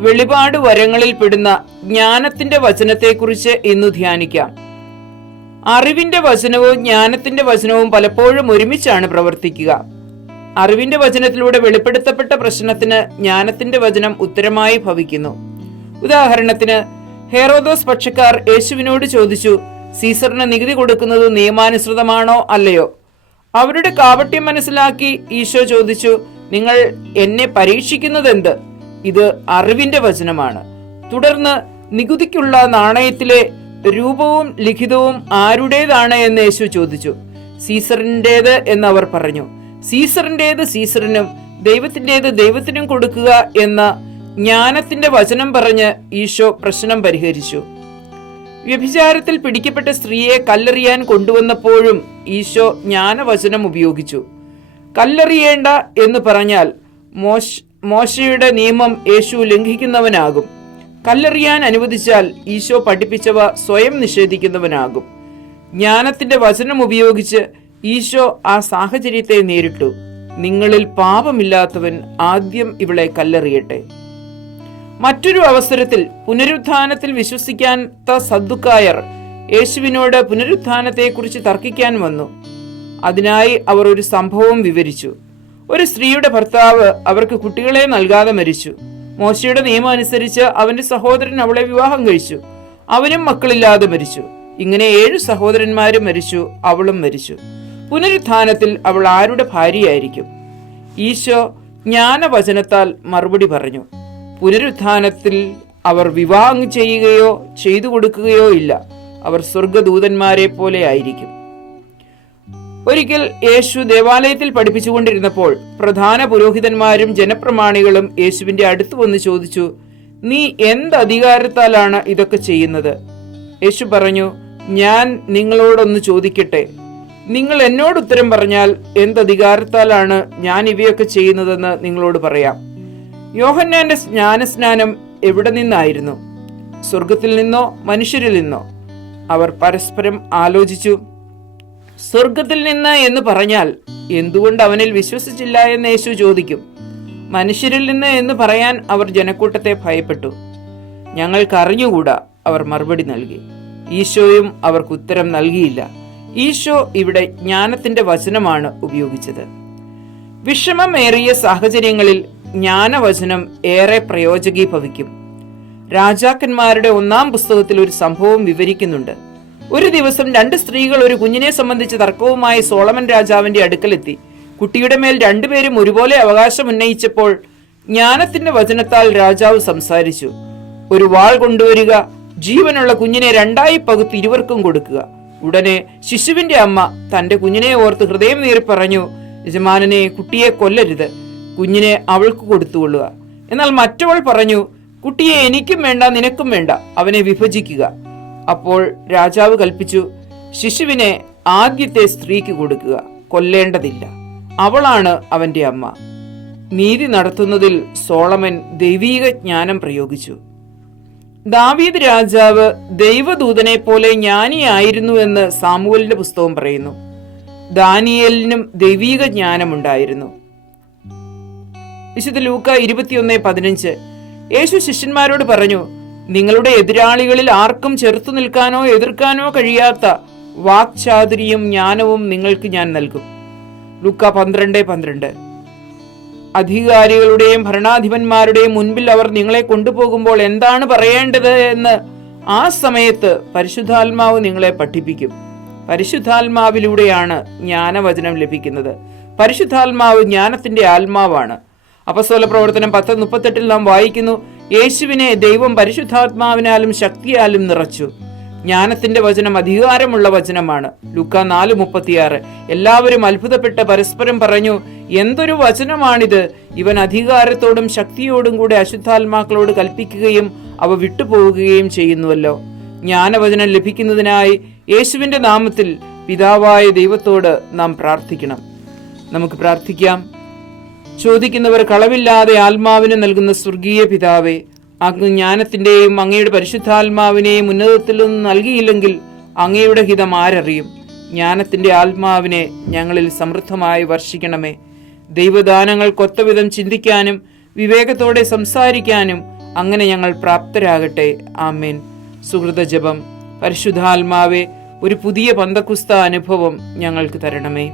വെളിപാട് വരങ്ങളിൽ പെടുന്ന ജ്ഞാനത്തിന്റെ വചനത്തെക്കുറിച്ച് ഇന്ന് ധ്യാനിക്കാം. അറിവിന്റെ വചനവും ജ്ഞാനത്തിന്റെ വചനവും പലപ്പോഴും ഒരുമിച്ചാണ് പ്രവർത്തിക്കുക. അറിവിന്റെ വചനത്തിലൂടെ വെളിപ്പെടുത്തപ്പെട്ട പ്രശ്നത്തിന് ജ്ഞാനത്തിന്റെ വചനം ഉത്തരമായി ഭവിക്കുന്നു. ഉദാഹരണത്തിന് ഹെറോദോസ് പക്ഷക്കാർ യേശുവിനോട് ചോദിച്ചു സീസറിന് നികുതി കൊടുക്കുന്നത് നിയമാനുസൃതമാണോ അല്ലയോ? അവരുടെ കാപട്യം മനസ്സിലാക്കി ഈശോ ചോദിച്ചു നിങ്ങൾ എന്നെ പരീക്ഷിക്കുന്നതെന്ത്? ഇത് അറിവിന്റെ വചനമാണ്. തുടർന്ന് നികുതിക്കുള്ള നാണയത്തിലെ രൂപവും ലിഖിതവും ആരുടേതാണ്? എന്ന് യേശു ചോദിച്ചു. സീസറിന്റേത് എന്ന് അവർ പറഞ്ഞു. സീസറിന്റേത് സീസറിനും ദൈവത്തിന്റേത് ദൈവത്തിനും കൊടുക്കുക എന്ന ജ്ഞാനത്തിന്റെ വചനം പറഞ്ഞ് ഈശോ പ്രശ്നം പരിഹരിച്ചു. വ്യഭിചാരത്തിൽ പിടിക്കപ്പെട്ട സ്ത്രീയെ കല്ലെറിയാൻ കൊണ്ടുവന്നപ്പോഴും ഈശോ ജ്ഞാനവചനം ഉപയോഗിച്ചു. കല്ലെറിയേണ്ട എന്ന് പറഞ്ഞാൽ മോശ മോശയുടെ നിയമം യേശു ലംഘിക്കുന്നവനാകും. കല്ലെറിയാൻ അനുവദിച്ചാൽ ഈശോ പഠിപ്പിച്ചവ സ്വയം നിഷേധിക്കുന്നവനാകും. ജ്ഞാനത്തിന്റെ വചനം ഉപയോഗിച്ച് ഈശോ ആ സാഹചര്യത്തെ നേരിട്ടു. നിങ്ങളിൽ പാപമില്ലാത്തവൻ ആദ്യം ഇവളെ കല്ലെറിയട്ടെ. മറ്റൊരു അവസരത്തിൽ പുനരുത്ഥാനത്തിൽ വിശ്വസിക്കാത്ത സദ്ദുക്കായർ യേശുവിനോട് പുനരുത്ഥാനത്തെക്കുറിച്ച് തർക്കിക്കാൻ വന്നു. അതിനായി അവർ ഒരു സംഭവം വിവരിച്ചു. ഒരു സ്ത്രീയുടെ ഭർത്താവ് അവർക്ക് കുട്ടികളെ നൽകാതെ മരിച്ചു. മോശയുടെ നിയമം അനുസരിച്ച് അവന്റെ സഹോദരൻ അവളെ വിവാഹം കഴിച്ചു. അവനും മക്കളില്ലാതെ മരിച്ചു. ഇങ്ങനെ ഏഴു സഹോദരന്മാരും മരിച്ചു അവളും മരിച്ചു. പുനരുത്ഥാനത്തിൽ അവൾ ആരുടെ ഭാര്യയായിരിക്കും? ഈശോ ജ്ഞാനവചനത്താൽ മറുപടി പറഞ്ഞു. പുനരുത്ഥാനത്തിൽ അവർ വിവാഹം ചെയ്യുകയോ ചെയ്തു കൊടുക്കുകയോ ഇല്ല. അവർ സ്വർഗദൂതന്മാരെ പോലെ ആയിരിക്കും. ഒരിക്കൽ യേശു ദേവാലയത്തിൽ പഠിപ്പിച്ചുകൊണ്ടിരുന്നപ്പോൾ പ്രധാന പുരോഹിതന്മാരും ജനപ്രമാണികളും യേശുവിന്റെ അടുത്ത് വന്ന് ചോദിച്ചു നീ എന്ത് അധികാരത്താലാണ് ഇതൊക്കെ ചെയ്യുന്നത്? യേശു പറഞ്ഞു ഞാൻ നിങ്ങളോടൊന്ന് ചോദിക്കട്ടെ. നിങ്ങൾ എന്നോട് ഉത്തരം പറഞ്ഞാൽ എന്ത് അധികാരത്താലാണ് ഞാൻ ഇവയൊക്കെ ചെയ്യുന്നതെന്ന് നിങ്ങളോട് പറയാം. യോഹന്നാന്റെ ജ്ഞാനസ്നാനം എവിടെ നിന്നായിരുന്നു? സ്വർഗത്തിൽ നിന്നോ മനുഷ്യരിൽ നിന്നോ? അവർ പരസ്പരം ആലോചിച്ചു. സ്വർഗത്തിൽ നിന്ന് എന്ന് പറഞ്ഞാൽ എന്തുകൊണ്ട് അവനിൽ വിശ്വസിച്ചില്ല എന്ന് യേശു ചോദിക്കും. മനുഷ്യരിൽ നിന്ന് എന്ന് പറയാൻ അവർ ജനക്കൂട്ടത്തെ ഭയപ്പെട്ടു. ഞങ്ങൾക്ക് അറിഞ്ഞുകൂടാ അവർ മറുപടി നൽകി. ഈശോയും അവർക്ക് ഉത്തരം നൽകിയില്ല. ഈശോ ഇവിടെ ജ്ഞാനത്തിന്റെ വചനമാണ് ഉപയോഗിച്ചത്. വിഷമമേറിയ സാഹചര്യങ്ങളിൽ ജ്ഞാനവചനം ഏറെ പ്രയോജകീഭവിക്കും. രാജാക്കന്മാരുടെ ഒന്നാം പുസ്തകത്തിൽ ഒരു സംഭവം വിവരിക്കുന്നുണ്ട്. ഒരു ദിവസം രണ്ട് സ്ത്രീകൾ ഒരു കുഞ്ഞിനെ സംബന്ധിച്ച് തർക്കവുമായി സോളമൻ രാജാവിന്റെ അടുക്കലെത്തി. കുട്ടിയുടെ മേൽ രണ്ടുപേരും ഒരുപോലെ അവകാശം ഉന്നയിച്ചപ്പോൾ ജ്ഞാനത്തിന്റെ വചനത്താൽ രാജാവ് സംസാരിച്ചു. ഒരു വാൾ കൊണ്ടുവരിക ജീവനുള്ള കുഞ്ഞിനെ രണ്ടായി പകുത്ത് ഇരുവർക്കും കൊടുക്കുക. ഉടനെ ശിശുവിന്റെ അമ്മ തന്റെ കുഞ്ഞിനെ ഓർത്ത് ഹൃദയം നീറി പറഞ്ഞു യജമാനനെ കുട്ടിയെ കൊല്ലരുത്. കുഞ്ഞിനെ അവൾക്ക് കൊടുത്തുകൊള്ളുക. എന്നാൽ മറ്റവൾ പറഞ്ഞു കുട്ടിയെ എനിക്കും വേണ്ട നിനക്കും വേണ്ട അവനെ വിഭജിക്കുക. അപ്പോൾ രാജാവ് കൽപ്പിച്ചു ശിശുവിനെ ആദ്യത്തെ സ്ത്രീക്ക് കൊടുക്കുക കൊല്ലേണ്ടതില്ല. അവളാണ് അവന്റെ അമ്മ. നീതി നടത്തുന്നതിൽ സോളമൻ ദൈവീക ജ്ഞാനം പ്രയോഗിച്ചു. ദാവീദ് രാജാവ് ദൈവദൂതനെ പോലെ ജ്ഞാനിയായിരുന്നുവെന്ന് സാമുവലിന്റെ പുസ്തകം പറയുന്നു. ദാനിയേലിനും ദൈവീക ജ്ഞാനമുണ്ടായിരുന്നു. വിശുദ്ധ ലൂക്ക ഇരുപത്തിയൊന്ന് പതിനഞ്ച്. യേശു ശിഷ്യന്മാരോട് പറഞ്ഞു നിങ്ങളുടെ എതിരാളികളിൽ ആർക്കും ചെറുത്തു നിൽക്കാനോ എതിർക്കാനോ കഴിയാത്ത വാക്ചാതുരിയും ജ്ഞാനവും നിങ്ങൾക്ക് ഞാൻ നൽകും. ലൂക്ക പന്ത്രണ്ട് പന്ത്രണ്ട്. അധികാരികളുടെയും ഭരണാധിപന്മാരുടെയും മുൻപിൽ അവർ നിങ്ങളെ കൊണ്ടുപോകുമ്പോൾ എന്താണ് പറയേണ്ടത് എന്ന് ആ സമയത്ത് പരിശുദ്ധാത്മാവ് നിങ്ങളെ പഠിപ്പിക്കും. പരിശുദ്ധാത്മാവിലൂടെയാണ് ജ്ഞാനവചനം ലഭിക്കുന്നത്. പരിശുദ്ധാത്മാവ് ജ്ഞാനത്തിന്റെ ആത്മാവാണ്. അപസ്വല പ്രവർത്തനം പത്ത് മുപ്പത്തെട്ടിൽ നാം വായിക്കുന്നു. യേശുവിനെ ദൈവം പരിശുദ്ധാത്മാവിനാലും ശക്തിയാലും നിറച്ചു. ജ്ഞാനത്തിന്റെ വചനം അധികാരമുള്ള വചനമാണ്. ലുക്ക നാല് മുപ്പത്തിയാറ്. എല്ലാവരും അത്ഭുതപ്പെട്ട് പരസ്പരം പറഞ്ഞു എന്തൊരു വചനമാണിത്? ഇവൻ അധികാരത്തോടും ശക്തിയോടും കൂടെ അശുദ്ധാത്മാക്കളോട് കൽപ്പിക്കുകയും അവ വിട്ടുപോകുകയും ചെയ്യുന്നുവല്ലോ. ജ്ഞാനവചനം ലഭിക്കുന്നതിനായി യേശുവിന്റെ നാമത്തിൽ പിതാവായ ദൈവത്തോട് നാം പ്രാർത്ഥിക്കണം. നമുക്ക് പ്രാർത്ഥിക്കാം. ചോദിക്കുന്നവർ കളവില്ലാതെ ആത്മാവിന് നൽകുന്ന സ്വർഗീയ പിതാവേ അങ്ങ് ജ്ഞാനത്തിന്റെയും അങ്ങയുടെ പരിശുദ്ധാത്മാവിനെയും ഉന്നതത്തിൽ നിന്ന് നൽകിയില്ലെങ്കിൽ അങ്ങയുടെ ഹിതം ആരറിയും? ജ്ഞാനത്തിന്റെ ആത്മാവിനെ ഞങ്ങളിൽ സമൃദ്ധമായി വർഷിക്കണമേ. ദൈവദാനങ്ങൾ കൊത്തവിധം ചിന്തിക്കാനും വിവേകത്തോടെ സംസാരിക്കാനും അങ്ങനെ ഞങ്ങൾ പ്രാപ്തരാകട്ടെ. ആമേൻ. സുഹൃത ജപം. പരിശുദ്ധാത്മാവെ ഒരു പുതിയ പന്തക്കുസ്ത അനുഭവം ഞങ്ങൾക്ക് തരണമേ.